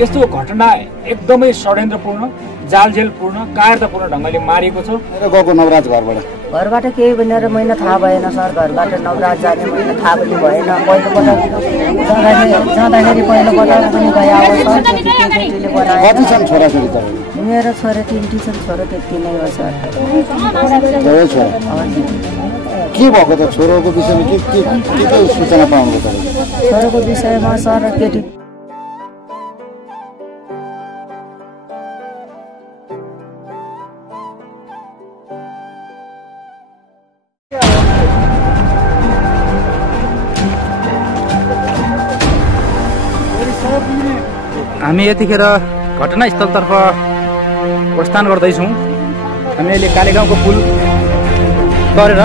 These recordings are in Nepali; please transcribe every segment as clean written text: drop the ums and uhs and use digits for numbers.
यस्तो घटना एकदमै षड्यन्त्रपूर्ण जालझेलपूर्ण कायरतापूर्ण ढङ्गले मारिएको छ। गएको नवराज घरबाट केही भनेर मैले थाहा भएन सर। घरबाट नवराज जाने मैले थाहा पनि भएन। पहिलोपटक जाँदाखेरि पहिलोपटक पनि गए कति छन् छोराछोरी तपाईँ? मेरो छोरा 3 छन्। छोरा त्यति नै हो सर। के भएको त छोरोको विषयमा के सूचना पाउनु तपाईँ? छोरोको विषयमा सर केटी हामी यतिखेर घटनास्थलतर्फ प्रस्थान गर्दैछौँ। हामी अहिले कालेगाउँको पुल तरेर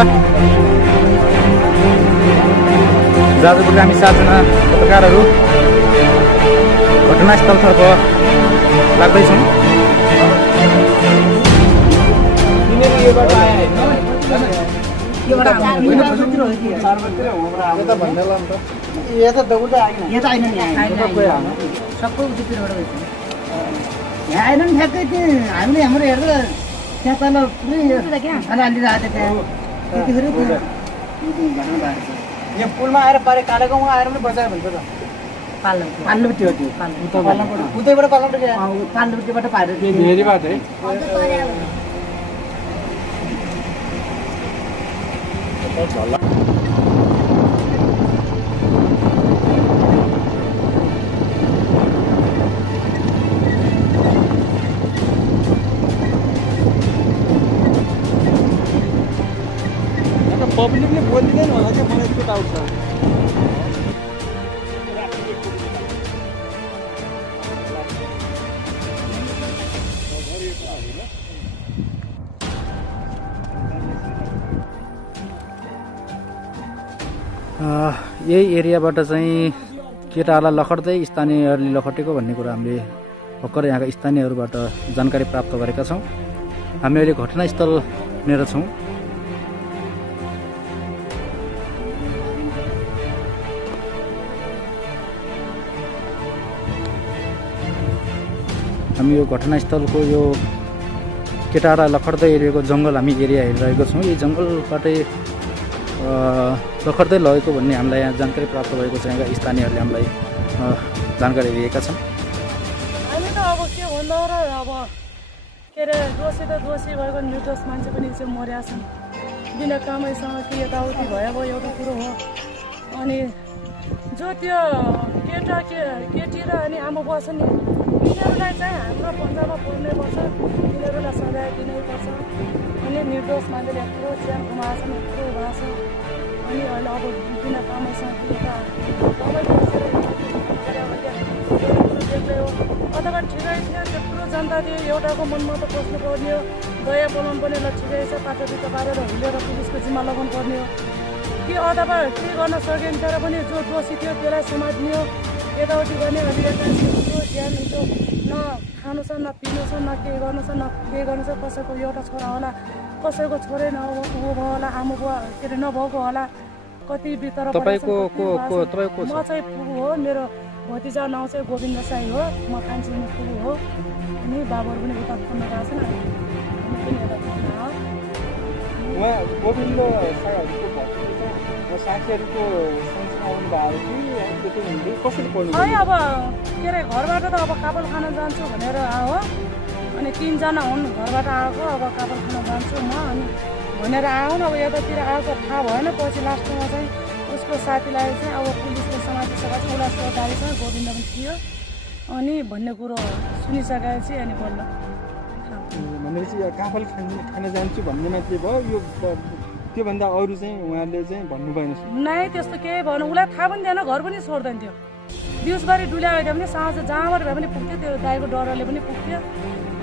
जाजपुरका हामी 7 जना पत्रकारहरू घटनास्थलतर्फ लाग्दैछौँ। सबको उतिरबाट यहाँ आएन नि ठ्याक्कै त्यो हामीले हाम्रो हेरेर त्यहाँ तल पुरै अलि राखेको थियो। त्यतिखेर यहाँ पुलमा आएर पारे कालेगाउँमा आएर पनि बचायो भन्छ त। पाल्लोपट्टि हो त्यो उतैबाट पाल्लोपट्टिबाट पारेर मेरी बात है। पब्लिकले बोलिँदैन होला कि मलाई यस्तो डाउट छ। यही एरियाबाट चाहिँ केटाहरूलाई लखट्दै स्थानीयहरूले लखटेको भन्ने कुरा हामीले भर्खर यहाँका स्थानीयहरूबाट जानकारी प्राप्त गरेका छौँ। हामी अहिले घटनास्थलनेर छौँ। हामी यो घटनास्थलको यो केटाहरूलाई लखट्दै एरियाको जङ्गल हामी एरिया हेरिरहेको छौँ। यही जङ्गलबाटै लखट्दै लगेको भन्ने हामीलाई यहाँ जानकारी प्राप्त भएको छ। यहाँका स्थानीयहरूले हामीलाई जानकारी दिएका छन्। हामी त अब के भन्दा र अब के अरे दोषी भएको निर्दोष मान्छे पनि चाहिँ मर्या छन् बिना कामैसँग कि यताउति भयो एउटा कुरो हो। अनि जो त्यो केटी र अनि आमा बुवा छ नि तिनीहरूलाई चाहिँ हाम्रो पन्जामा पर्नुपर्छ। तिनीहरूलाई सजाय दिनैपर्छ। अनि निर्दोष मान्छेले यत्रो ज्यान गुमाएको छ यत्रो भएको छ। अनि अहिले अब बिना कामैसँग अथवा ठिकै थियो त्यत्रो जनता थियो एउटाको मनमा त पस्नु पर्ने हो। दया बोलाउनु पनि ल ठिकै छ पाटोपिटो पारेर हुलेर पुलिसको जिम्मा लगाउनु पर्ने हो कि अथवा के गर्न सकिन्छ र पनि जो दोषी थियो त्यसलाई समात्ने हो। यताउति गर्ने ज्यान न खानु छ न पिनु छ न के गर्नु छ न के गर्नु छ। कसैको एउटा छोरा होला कसैको छोरै नभएको होला आमा बुवा के अरे नभएको होला। कति भित्र म चाहिँ पुगु हो। मेरो भतिजा नाउँ चाहिँ गोविन्द साई हो। म कान्छीमा पुगु हो। अनि बाबाहरू पनि उता पढ्न गएको छन्। गोविन्द साथीहरूको आउनु भएको कि कसरी पढ्नु? खै अब के अरे घरबाट त अब काबल खान जान्छु भनेर आयो। अनि 3 जना हुन् घरबाट आएको। अब काबल खान जान्छु म अनि भनेर आउन अब यतातिर आएको थाहा भएन। पछि लास्टमा चाहिँ उसको साथीलाई चाहिँ अब पुलिसले समातिसकेको छ। उसलाई सरकारी छ गोविन्द पनि थियो अनि भन्ने कुरो सुनिसकेपछि अनि बल्ल भनेपछि काफल खान जान्छु भन्नेमा के भयो यो त्योभन्दा अरू चाहिँ उहाँले चाहिँ भन्नु भएन? नै त्यस्तो केही भएन। उसलाई थाहा पनि थिएन घर पनि छोड्दैन थियो। दिउँसभरि डुल्याएको थियो भने साँझ जहाँबाट भए पनि पुग्थ्यो। त्यो दाइको डरले पनि पुग्थ्यो।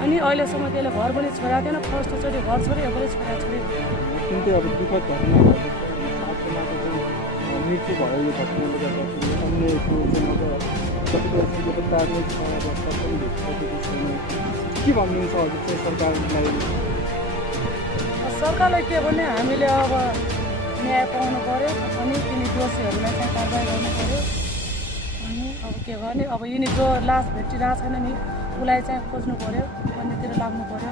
अनि अहिलेसम्म त्यसले घर पनि छोडेको थिएन। फर्स्टचोटि घर छोड्यो एकै छोडेको जुन चाहिँ अब दुःखद घटना मृत्यु भयो यो घटनाले गर्दाखेरि अन्य के भन्नुहुन्छ हजुर चाहिँ सरकारलाई? सरकारलाई के भने हामीले अब न्याय पाउनु पर्यो अनि तिनी दोषीहरूलाई चाहिँ कारबाही गर्नु पर्यो। अनि अब के गर्ने, अब यिनी जो लास भेटिरहेको छैन नि उसलाई चाहिँ खोज्नु पर्यो, अन्यतिर लाग्नु पर्यो।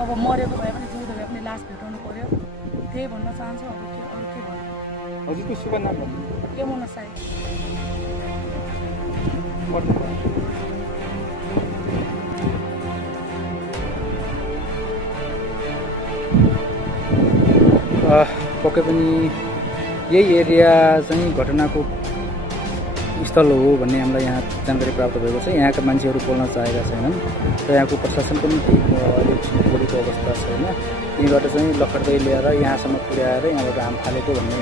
अब मरेको भए पनि जिउँदो भए पनि लास भेटाउनु पर्यो। त्यही भन्न चाहन्छु। अब के अरू के भन्नु? हजुरको शुभ नाम भन्नु? यमुना साई। पक्कै पनि यही एरिया चाहिँ घटनाको स्थल हो भन्ने हामीलाई यहाँ जानकारी प्राप्त भएको छ। यहाँका मान्छेहरू बोल्न चाहेका छैनन् र यहाँको प्रशासन पनि अलिक बोलेको अवस्था छैन। यहीँबाट चाहिँ लखर्दै ल्याएर यहाँसम्म पुर्याएर यहाँबाट हाम फालेको भन्ने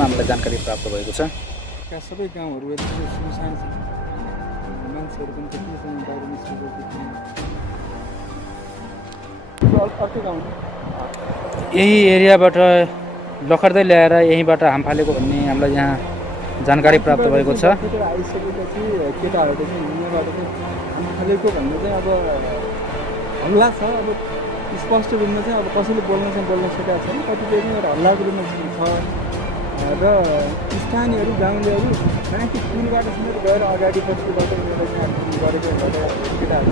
हामीलाई जानकारी प्राप्त भएको छ। सबै गाउँहरू सुनसान छ, मान्छेहरू पनि त्यति छैन, बाहिर निस्केको अर्को गाउँ यही एरियाबाट लखर्दै ल्याएर यहीँबाट हाम फालेको भन्ने हामीलाई यहाँ जानकारी प्राप्त भएको छ। आइसकेपछि केटाहरू चाहिँ हिँड्नेबाट चाहिँ हाम फालेको भन्ने चाहिँ अब हल्ला छ। अब स्पष्ट रूपमा चाहिँ अब कसैले बोल्न सकेका छैन, कतिपय चाहिँ एउटा हल्लाको रूपमा छ र स्थानीयहरू गाउँलेहरू माथि पुलबाट समेत गएर अगाडि पछिबाट गरेको केटाहरू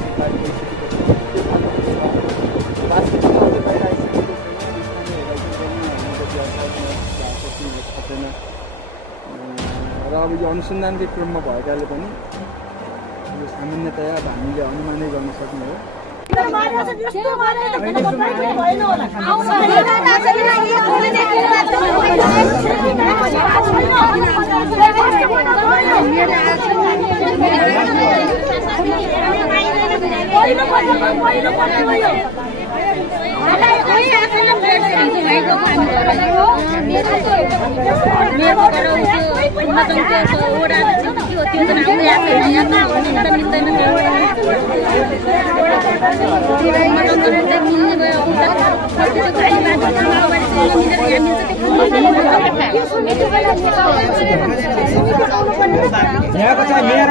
र अब यो अनुसन्धानकै क्रममा भएकाले पनि यो सामान्यतया अब हामीले अनुमानै गर्न सक्ने हो।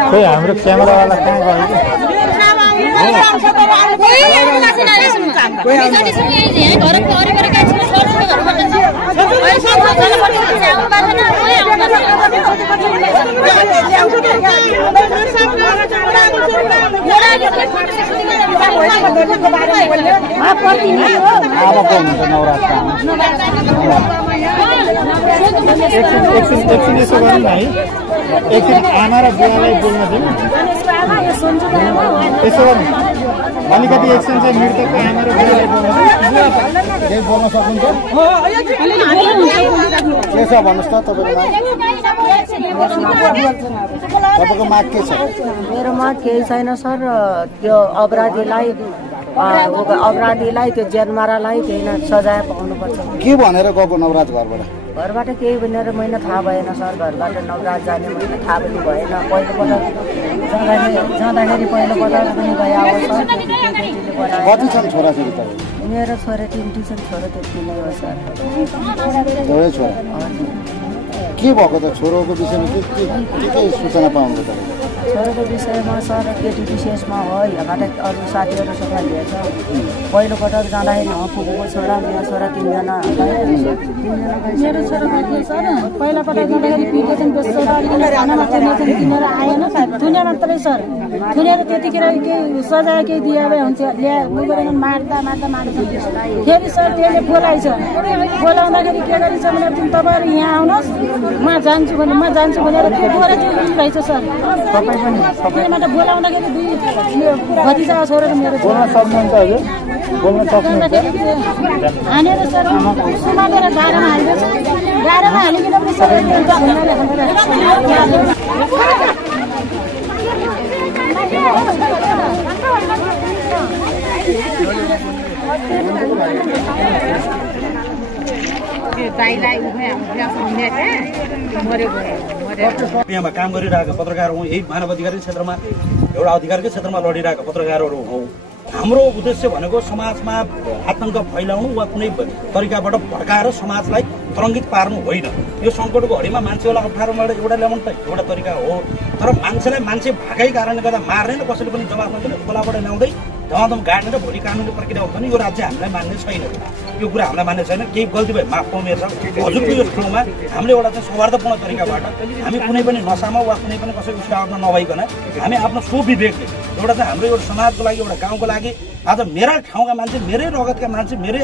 खोइ हाम्रो क्यामेरावाला कहाँ गयो? एकछिन यसो गरौँ न है, एकछिन आमा र बुवालाई बोल्न दिउँ। यसो गरौँ अलिकति एकछिन चाहिँ मृतकको आमा र बुवालाई बोल्न केही बोल्न सक्नुहुन्छ? के छ भन्नुहोस् त तपाईँको माग के छ? मेरो माग केही छैन सर। त्यो अपराधीलाई त्यो जेलमारालाई केही न सजाय पाउनुपर्छ। के भनेर गएको नवराज घरबाट केही भनेर मैले थाहा भएन सर। घरबाट नवराज जाने मैले थाहा पनि भएन। पहिलोपटक जाँदाखेरि पहिलोपटक पनि भयो। कति छन् छोराछोरी त? मेरो छोरा 3 छन्। छोरा त्यति नै हो सर। एउटै छोरा? के भएको त? छोरोको विषयमा के सूचना पाउनु त? छोराको विषयमा सर केटी विशेषमा हो। यहाँबाट अरू साथीहरूसँग लिएछ। पहिलोपटक जाँदाखेरि पुगेको छोरा, मेरो छोरा 3 जना। मेरो छोरा सर पहिलापटक जाँदाखेरि पिटेछन्, खानामा किनेर आएन थुने मात्रै सर। थुनेर त्यतिखेर केही सजाय केही दिए भए हुन्छ, मार्दा फेरि सर त्यसले बोलाइछ। बोलाउँदाखेरि के गरिन्छ भने तपाईँहरू यहाँ आउनुहोस्, म जान्छु भनेर त्यो बोरा चाहिँ रहेछ सर। त्यहीबाट बोलाउँदाखेरि 2 भतिजा छोरा मेरो हानेर सर सुमालेर गाडामा हालिदिएछ। गाडामा हालिकन पनि सबै यहाँमा काम गरिरहेका पत्रकार हौँ, यही मानव अधिकार क्षेत्रमा एउटा अधिकारकै क्षेत्रमा लडिरहेका पत्रकारहरू हौँ। हाम्रो उद्देश्य भनेको समाजमा आतंक फैलाउनु वा कुनै तरिकाबाट भड्काएर समाजलाई तरङ्गित पार्नु होइन। यो सङ्कटको घडीमा मान्छेलाई अप्ठ्यारोबाट एउटा ल्याउनु त एउटा तरिका हो, तर मान्छेलाई मान्छे भएकै कारणले गर्दा मार्ने र कसैले पनि जवाफ नदिने खोलाबाट ल्याउँदै धमाधम गाड्ने र भोलि कानुनी प्रक्रिया हुन्छ भने यो राज्य हामीलाई मान्ने छैन। यो कुरा हामीलाई मान्ने छैन। केही गल्ती भयो माफ पाउँ मेरो हजुरको यो ठाउँमा हामीले एउटा चाहिँ सौहार्दपूर्ण तरिकाबाट हामी कुनै पनि नसामा वा कुनै पनि कसैको उसमा नभइकन हामी आफ्नो स्वविवेकले एउटा चाहिँ हाम्रो एउटा समाजको लागि एउटा गाउँको लागि आज मेरा ठाउँका मान्छे मेरै रगतका मान्छे मेरै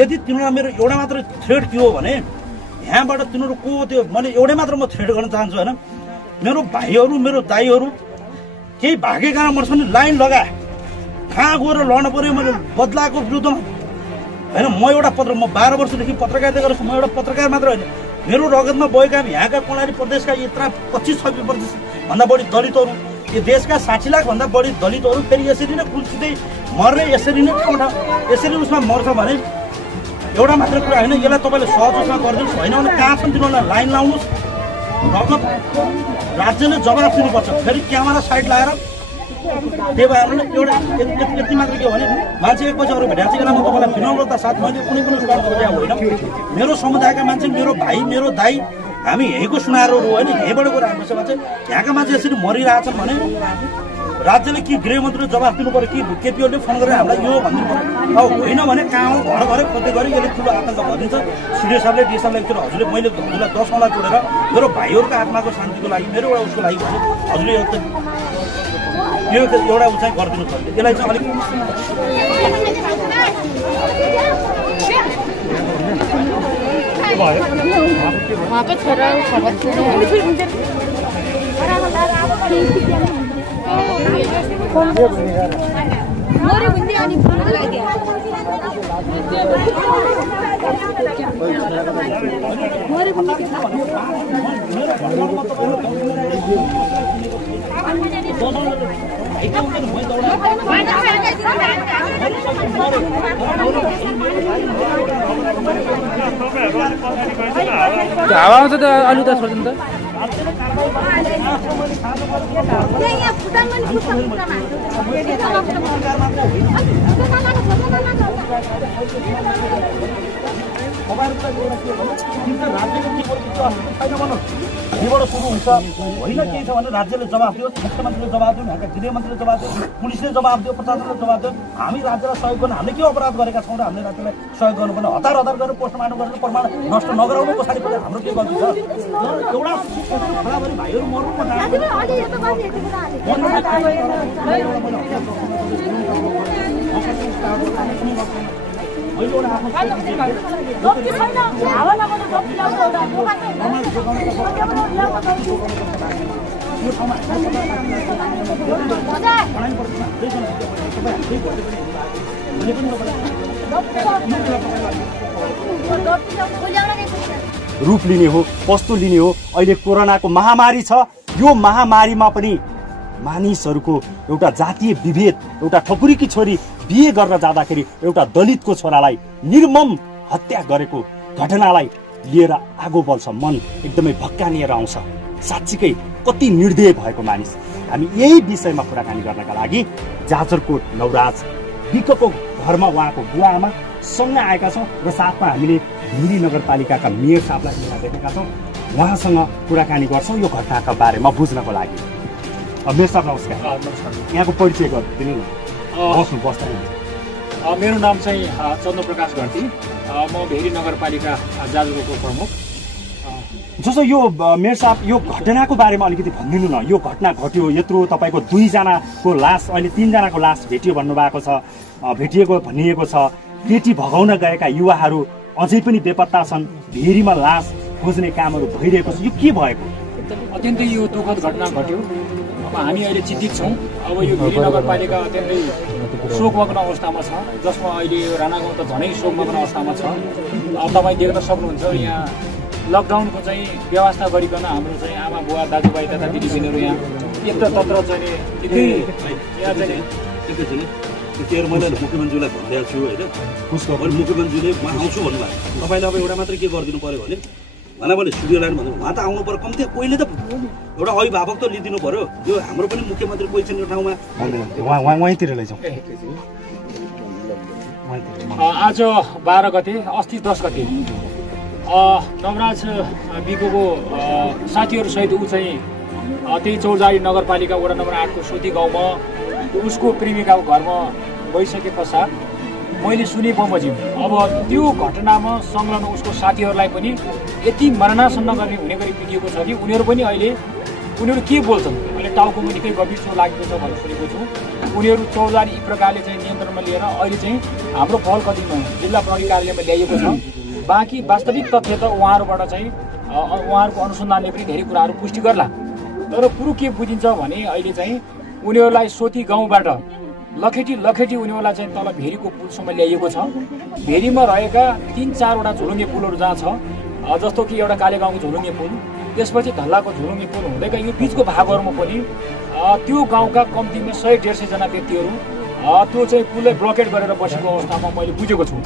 यदि तिनीहरूलाई मेरो एउटा मात्र थ्रेड के हो भने यहाँबाट तिनीहरू को त्यो मैले एउटै मात्र म थ्रेड गर्न चाहन्छु होइन मेरो भाइहरू मेरो दाइहरू केही भागेका कारण मर्छ भने लाइन लगा कहाँ गएर लड्न पर्यो मैले बदलाको विरुद्धमा होइन। म एउटा म 12 वर्षदेखि पत्रकारिता गर्छु। म एउटा पत्रकार मात्र होइन, मेरो रगतमा बगेका यहाँका कर्णाली प्रदेशका यत्र 25-26% भन्दा बढी दलितहरू यो देशका 60 लाख भन्दा बढी दलितहरू फेरि यसरी नै कुलसितै मर्ने यसरी नै यसरी उसमा मर्छ भने एउटा मात्र कुरा होइन। यसलाई तपाईँले सहज उसमा गरिदिनुहोस् होइन भने कहाँ छन् तिनीहरूलाई लाइन लाउनुहोस्। रगत राज्यले जवाफ दिनुपर्छ। फेरि क्यामेरा साइड लगाएर त्यो भएर एउटा यति मात्र के हो भने मान्छे एक पछि अरू भेटाएको छ। यसलाई म तपाईँलाई विनम्रता साथ मैले कुनै पनि स्वार्थ गरेको होइन। मेरो समुदायका मान्छे मेरो भाइ मेरो दाइ हामी यहीँको सुनारहरू होइन, यहीँबाट गएर हाम्रो सेवा चाहिँ यहाँका मान्छे यसरी मरिरहेछन् भने राज्यले कि गृहमन्त्रीले जवाफ दिनु पर्यो कि केपीओले फोन गरेर हामीलाई यो भनिदिनु पर्यो। अब होइन भने कहाँ घर घरै खोज्दै गरी यसले ठुलो आतङ्क भनिदिन्छ। सिडिओ साहबले डिएस साहबले एकचोटि हजुरले मैले हजुरलाई 10 औँला जोडेर मेरो भाइहरूको आत्माको शान्तिको लागि मेरो एउटा उसको लागि भने हजुरले यो एउटा उ चाहिँ गरिदिनु पर्छ। यसलाई चाहिँ अलिक उहाँको छोरा खबर हावा आउँछ त अलि त छोड्दिनु त यहीँबाट सुरु हुन्छ होइन। केही छ भने राज्यले जवाफ दियो, मुख्यमन्त्रीले जवाफ दियो, यहाँका गृहमन्त्रीले जवाफ दियो, पुलिसले जवाफ दियो, प्रशासनले जवाफ दियो। हामी राज्यलाई सहयोग गर्न हामीले के अपराध गरेका छौँ र हामीले राज्यलाई सहयोग गर्नुपर्ने हतार गरेर पोस्टमार्टम गरेर प्रमाण नष्ट नगराउनु पछाडि पनि हाम्रो के गल्ती छ? एउटा खराबरी भाइहरू मर्नु रूप लिने हो, वस्तु लिने हो। अहिले कोरोनाको महामारी छ। यो महामारीमा पनि मानिसहरूको एउटा जातीय विभेद, एउटा ठकुरीकी छोरी बिहे गर्न जाँदाखेरि एउटा दलितको छोरालाई निर्मम हत्या गरेको घटनालाई लिएर आगो बल्छ, मन एकदमै भक्कानिएर आउँछ। साँच्चीकै कति निर्दय भएको मानिस। हामी यही विषयमा कुराकानी गर्नका लागि जाजरकोट नवराज विकको घरमा उहाँको बुवा आमा सँगै आएका छौँ र साथमा हामीले भिरी नगरपालिकाका मेयर साहबलाई यहाँ देखेका छौँ। उहाँसँग कुराकानी गर्छौँ यो घटनाका बारेमा बुझ्नको लागि। मेयर साहब नमस्कार। यहाँको परिचय गरिदिनु न। मेरो नाम चाहिँ चन्द्रप्रकाश घन्टी। म भेरी नगरपालिका जाजरकोटको प्रमुख। जस्तो यो मेयर साहब यो घटनाको बारेमा अलिकति भनिदिनु न। यो घटना घट्यो यत्रो, तपाईँको 2 जनाको लास, अहिले 3 जनाको लास भेटियो भन्नुभएको छ, भेटिएको भनिएको छ। केटी भगाउन गएका युवाहरू अझै पनि बेपत्ता छन्। भेरीमा लास खोज्ने कामहरू भइरहेको छ। यो के भएको? अत्यन्तै यो दुःखद घटना घट्यो। अब हामी अहिले चिन्तित छौँ। अब यो भेरी नगरपालिका अत्यन्तै शोकमग्न अवस्थामा छ, जसमा अहिले यो राणागाउँ त झनै शोकमग्न अवस्थामा छ। तपाईँ देख्न सक्नुहुन्छ यहाँ लकडाउनको चाहिँ व्यवस्था गरिकन हाम्रो चाहिँ आमा बुवा दाजुभाइ तथा दिदीबहिनीहरू यहाँ यत्र तत्र चाहिँ यहाँ चाहिँ मैले मुख्यमन्त्रीलाई भनिदिएको छु होइन। मुख्यमन्त्रीले म आउँछु भन्नुभयो। तपाईँले अब एउटा मात्रै के गरिदिनु पर्यो भने मैले स्टुडियो लाइन भन्नु उहाँ त आउनु पर्यो। कम्ती कोहीले त एउटा अभिभावक त लिइदिनु पर्यो। यो हाम्रो पनि मुख्यमन्त्री कोही छैन यो ठाउँमा। वहीँतिर लैजाउँ। आज 12 गते, अस्ति 10 गते नवराज बिकोको साथीहरूसहित ऊ चाहिँ त्यही चौरजारी नगरपालिका वडा नम्बर 8 को सोती गाउँमा उसको प्रेमिकाको घरमा गइसके पश्चात मैले सुने बमोजिम अब त्यो घटनामा संलग्न उसको साथीहरूलाई पनि यति मरणासन्न गर्ने हुने गरी पिटिएको छ कि उनीहरू पनि अहिले उनीहरू के बोल्छन् अहिले टाउकोमा निकै गम्भीर चोट लागेको छ भनेर सुनेको छु। उनीहरू चौरजारी यी प्रकारले चाहिँ नियन्त्रणमा लिएर अहिले चाहिँ हाम्रो पहल कदममा जिल्ला प्रहरी कार्यालयमा ल्याइएको छ। बाँकी वास्तविक तथ्य त उहाँहरूबाट चाहिँ उहाँहरूको अनुसन्धानले पनि धेरै कुराहरू पुष्टि गर्ला। तर कुरो के बुझिन्छ भने अहिले चाहिँ उनीहरूलाई सोती गाउँबाट लखेटी उनीहरूलाई चाहिँ तल भेरीको पुलसम्म ल्याइएको छ। भेरीमा रहेका 3-4वटा झोलुङ्गे पुलहरू जहाँ छ, जस्तो कि एउटा कालेगाउँको झोलुङ्गे पुल, त्यसपछि धल्लाको झोलुङ्गे पुल हुँदैका यो बिचको भागहरूमा पनि त्यो गाउँका कम्तीमा 100-150 जना व्यक्तिहरू त्यो चाहिँ पुललाई ब्लकेट गरेर बसेको अवस्थामा मैले बुझेको छु।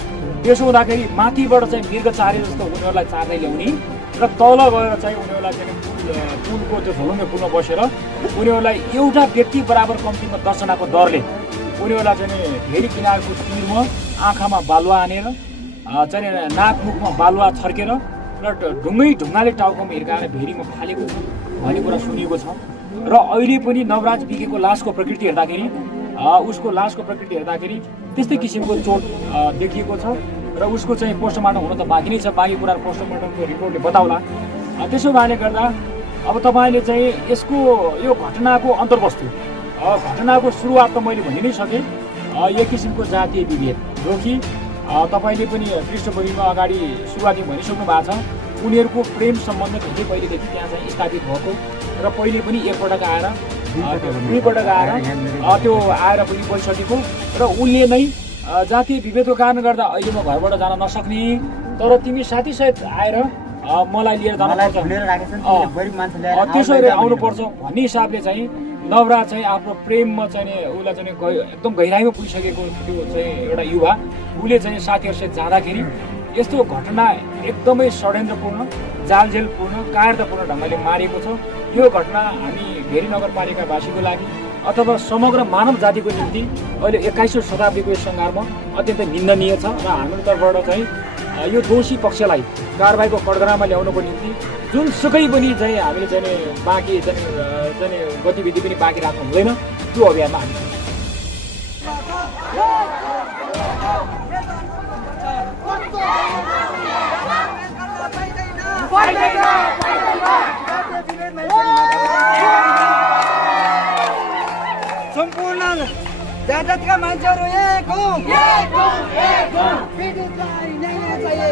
त्यसो हुँदाखेरि माथिबाट चाहिँ मृग चारे जस्तो उनीहरूलाई चार्दै ल्याउने र तल गएर चाहिँ उनीहरूलाई चाहिँ पुलको त्यो झोलुङ्गे पुलमा बसेर उनीहरूलाई एउटा व्यक्ति बराबर कम्तीमा 10 जनाको दरले उनीहरूलाई चाहिँ भेरी किनारको तिरमा आँखामा बालुवा हानेर चाहिँ नाकमुखमा बालुवा छर्केर र ढुङ्गाले टाउकोमा हिर्काएर भेरीमा फालेको छ भन्ने कुरा सुनिएको छ। र अहिले पनि नवराज बिकेको लासको प्रकृति हेर्दाखेरि उसको लासको प्रकृति हेर्दाखेरि त्यस्तै किसिमको चोट देखिएको छ र उसको चाहिँ पोस्टमार्टम हुन त बाँकी नै छ। बाँकी कुरा पोस्टमार्टमको रिपोर्टले बताउला। त्यसो भएले गर्दा अब तपाईँले चाहिँ यसको यो घटनाको अन्तर्वस्तु घटनाको सुरुवात त मैले भनि नै सकेँ। एक किसिमको जातीय विभेद जो कि तपाईँले पनि पृष्ठभूमिमा अगाडि सुरुवाती भनिसक्नु भएको छ। उनीहरूको प्रेम सम्बन्ध धेरै पहिलेदेखि त्यहाँ चाहिँ स्थापित भएको र पहिले पनि एकपटक आएर दुईपटक आएर त्यो आएर पनि गइसकेको र उनले नै जातीय विभेदको कारण गर्दा अहिले म घरबाट जान नसक्ने, तर तिमी साथीसहित आएर मलाई लिएर जानुपर्छ, त्यसरी आउनुपर्छ भन्ने हिसाबले चाहिँ नवराज चाहिँ आफ्नो प्रेममा चाहिँ उसलाई चाहिँ एकदम गहिराइमा पुगिसकेको त्यो चाहिँ एउटा युवा उसले चाहिँ साथीहरूसित जाँदाखेरि यस्तो घटना एकदमै षड्यन्त्रपूर्ण, जालझेलपूर्ण, कायरतापूर्ण ढङ्गले मारिएको छ। यो घटना हामी भेरी नगरपालिकावासीको लागि अथवा समग्र मानव जातिको निम्ति अहिले 21औं शताब्दीको यस सङ्घारमा अत्यन्तै निन्दनीय छ र हाम्रो तर्फबाट चाहिँ यो दोषी पक्षलाई कारबाहीको कठघरामा ल्याउनको निम्ति जुनसुकै पनि चाहिँ हामीले चाहिँ बाँकी चाहिँ गतिविधि पनि बाँकी राख्नु हुँदैन। त्यो अभियानमा हामी सम्पूर्ण जातका मान्छेहरू एक हौं, पीडितलाई न्याय चाहिए।